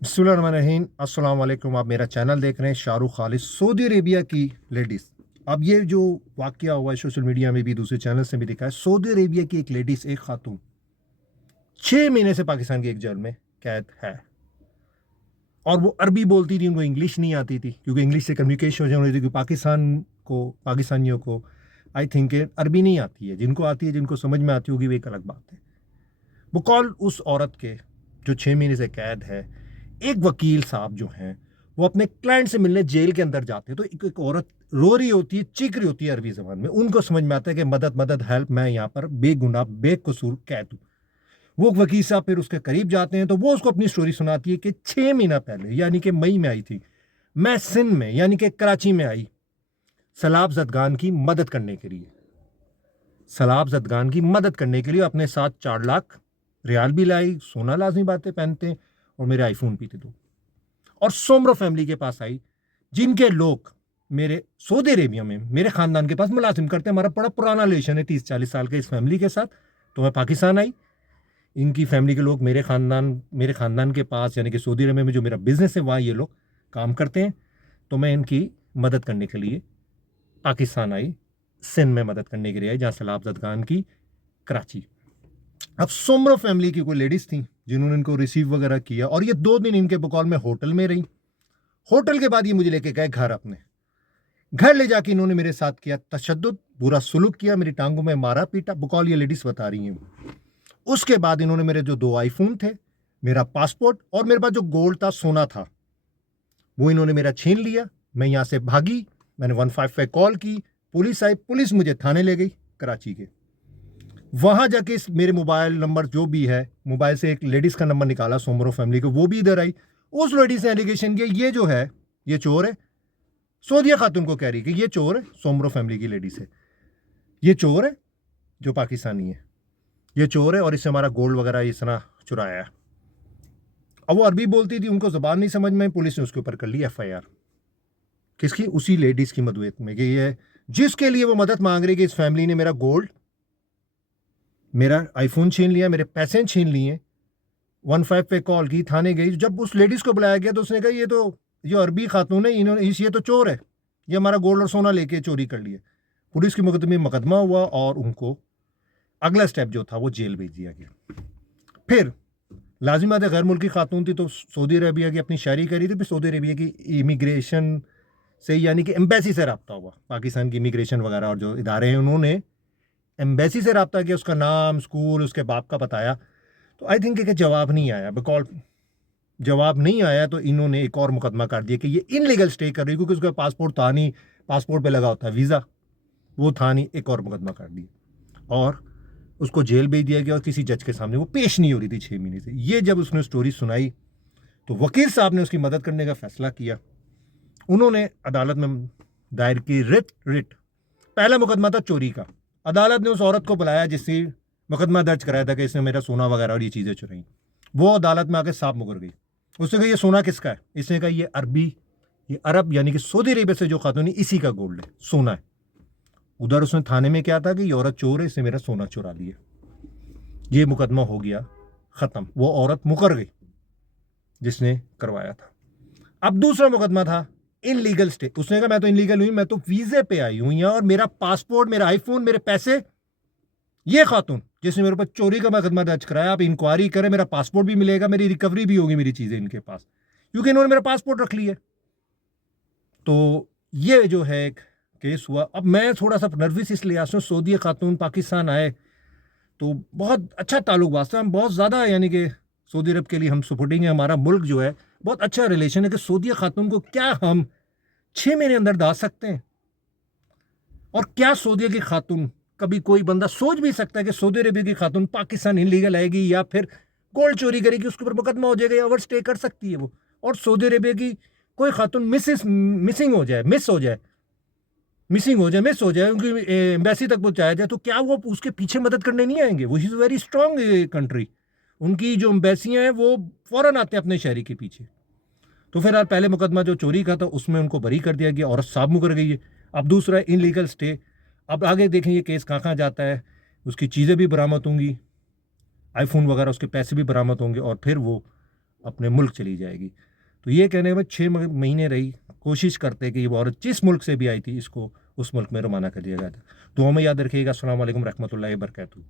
बिस्मिल्लाहिर्रहमानिर्रहीम। अस्सलाम वालेकुम। आप मेरा चैनल देख रहे हैं शाहरुख खालिद सऊदी अरेबिया की लेडीज़। अब ये जो वाक़या हुआ है सोशल मीडिया में भी दूसरे चैनल से भी दिखा है। सऊदी अरेबिया की एक लेडीज़, एक खातून 6 महीने से पाकिस्तान की एक जेल में कैद है और वो अरबी बोलती थी, उनको इंग्लिश नहीं आती थी क्योंकि इंग्लिश से कम्युनिकेशन हो रही थी। क्योंकि पाकिस्तानियों को आई थिंक अरबी नहीं आती है। जिनको आती है, जिनको समझ में आती होगी, वो एक अलग बात है। वो कॉल उस औरत के जो 6 महीने से कैद है, एक वकील साहब जो हैं वो अपने क्लाइंट से मिलने जेल के अंदर जाते हैं तो एक औरत रो रही होती है, चीख रही होती है अरबी जबान में। उनको समझ में आता है कि मदद मदद, हेल्प, मैं यहाँ पर बेगुनाह बेकसूर कैद हूँ। वो वकील साहब फिर उसके करीब जाते हैं तो वो उसको अपनी स्टोरी सुनाती है कि 6 महीना पहले यानी कि मई में आई थी, मैं सिंध में यानी कि कराची में आई सैलाब ज़दगान की मदद करने के लिए। सैलाब ज़दगान की मदद करने के लिए अपने साथ 4 लाख रियाल भी लाई, सोना लाजमी बातें पहनते हैं, और मेरे आईफोन भी थे 2। और सोमरो फैमिली के पास आई, जिनके लोग मेरे सऊदी अरेबिया में मेरे खानदान के पास मुलाजिम करते हैं। हमारा बड़ा पुराना रिलेशन है 30-40 साल के इस फैमिली के साथ। तो मैं पाकिस्तान आई, इनकी फैमिली के लोग मेरे खानदान के पास यानी कि सऊदी अरब में जो मेरा बिजनेस है वहाँ ये लोग काम करते हैं। तो मैं इनकी मदद करने के लिए पाकिस्तान आई, सिंध में मदद करने के लिए आई, जहाँ सैलाब ज़दगान की कराची। अब सोमरो फैमिली की कोई लेडीज थी जिन्होंने इनको रिसीव वगैरह किया, और ये 2 दिन इनके बकौल में होटल में रही। होटल के बाद ये मुझे लेके गए घर अपने। घर ले जाके इन्होंने मेरे साथ किया तशद्दुद, बुरा सुलूक किया, मेरी टांगों में मारा पीटा, बकौल ये लेडीज बता रही हैं। उसके बाद इन्होंने मेरे जो 2 आईफोन थे, मेरा पासपोर्ट और मेरे पास जो गोल्ड था, सोना था, वो इन्होंने मेरा छीन लिया। मैं यहाँ से भागी, मैंने 155 पे कॉल की, पुलिस आई, पुलिस मुझे थाने ले गई कराची के। वहां जाके मेरे मोबाइल नंबर जो भी है, मोबाइल से एक लेडीज का नंबर निकाला सोमरो फैमिली को, वो भी इधर आई। उस लेडीज ने एलिगेशन किया ये जो है ये चोर है। सऊदिया खातून को कह रही कि ये चोर है, सोमरो फैमिली की लेडीज है, ये चोर है जो पाकिस्तानी है, ये चोर है और इससे हमारा गोल्ड वगैरह इतना चुराया है। अब वो अरबी बोलती थी, उनको जबान नहीं समझ में, पुलिस ने उसके ऊपर कर ली एफआईआर। किसकी? उसी लेडीज की मदुएत में, कि ये जिसके लिए वो मदद मांग रही कि इस फैमिली ने मेरा गोल्ड, मेरा आईफोन छीन लिया, मेरे पैसे छीन लिए। 15 पे कॉल की, थाने गई। जब उस लेडीज को बुलाया गया तो उसने कहा ये अरबी खातून है, इन्होंने ये तो चोर है, ये हमारा गोल्ड और सोना लेके चोरी कर लिया। पुलिस की मुकदमे मुकदमा हुआ और उनको अगला स्टेप जो था वो जेल भेज दिया गया। फिर लाजिम बात है, गैर मुल्की खातून थी तो सऊदी अरेबिया की अपनी शायरी करी थी। फिर सऊदी अरेबिया की इमिग्रेशन से यानी कि एम्बेसी से रब्ता हुआ, पाकिस्तान की इमिग्रेशन वगैरह और जो इदारे हैं उन्होंने एम्बेसी से रब्ता किया, उसका नाम, स्कूल, उसके बाप का बताया। तो आई थिंक कि जवाब नहीं आया। बिकॉज जवाब नहीं आया तो इन्होंने एक और मुकदमा कर दिया कि ये इनलीगल स्टे कर रही, क्योंकि उसका पासपोर्ट था नहीं, पासपोर्ट पे लगा होता वीज़ा, वो था नहीं। एक और मुकदमा कर दिया और उसको जेल भेज दिया गया और किसी जज के सामने वो पेश नहीं हो रही थी 6 महीने से। ये जब उसने स्टोरी सुनाई तो वकील साहब ने उसकी मदद करने का फैसला किया। उन्होंने अदालत में दायर की रिट। पहला मुकदमा था चोरी का। अदालत ने उस औरत को बुलाया जिससे मुकदमा दर्ज कराया था कि इसने मेरा सोना वगैरह और ये चीज़ें चुराई। वो अदालत में आके साफ मुकर गई। उसने कहा ये सोना किसका है? इसने कहा ये अरब यानी कि सऊदी अरेबिया से जो खातून है इसी का गोल्ड है, सोना है। उधर उसने थाने में क्या था कि ये औरत चोर है, इसने मेरा सोना चुरा लिया। ये मुकदमा हो गया खत्म, वो औरत मुकर गई जिसने करवाया था। अब दूसरा मुकदमा था इनलीगल स्टे। उसने कहा मैं तो इनलीगल हुई, मैं तो वीजे पे आई हूं यहाँ, और मेरा पासपोर्ट, मेरा आईफोन, मेरे पैसे, ये खातून जिसने मेरे ऊपर चोरी का मुकदमा दर्ज कराया, आप इंक्वायरी करें, मेरा पासपोर्ट भी मिलेगा, मेरी रिकवरी भी होगी, मेरी चीजें इनके पास, क्योंकि इन्होंने मेरा पासपोर्ट रख लिया। तो ये जो है एक केस हुआ। अब मैं थोड़ा सा नर्वस इसलिए आ सऊदी खातून पाकिस्तान आए तो बहुत अच्छा ताल्लुक वास्ता, हम बहुत ज़्यादा यानी कि सऊदी अरब के लिए हम सपोर्टिंग है। हमारा मुल्क जो है बहुत अच्छा रिलेशन है कि सऊदी खातून को क्या हम 6 महीने अंदर डाल सकते हैं। और क्या सऊदी की खातून, कभी कोई बंदा सोच भी सकता है कि सऊदी अरेबिया की खातून पाकिस्तान इनलीगल आएगी या फिर गोल्ड चोरी करेगी, उसके ऊपर मुकदमा हो जाएगा या ओवर स्टे कर सकती है वो। और सऊदी अरेबिया की कोई खातून मिसिंग हो जाए, मिस हो जाए, उनकी एम्बेसी तक पहुंचाया जाए, तो क्या वो उसके पीछे मदद करने नहीं आएंगे? वो इज़ वेरी स्ट्रांग कंट्री। उनकी जो एम्बेसियां हैं वो फौरन आते हैं अपने शहरी के पीछे। तो फिर यार पहले मुकदमा जो चोरी का था उसमें उनको बरी कर दिया गया, औरत साहब मुकर गई है। अब दूसरा इनलीगल स्टे। अब आगे देखें ये केस कहाँ कहाँ जाता है। उसकी चीज़ें भी बरामद होंगी, आईफोन वगैरह, उसके पैसे भी बरामद होंगे, और फिर वो अपने मुल्क चली जाएगी। तो ये कहने के बाद 6 महीने रही, कोशिश करते कि वो औरत जिस मुल्क से भी आई थी इसको उस मुल्क में रवाना कर दिया गया था। दुआ में याद रखिएगा। अस्सलाम वालेकुम रहमतुल्लाहि व बरकातहू।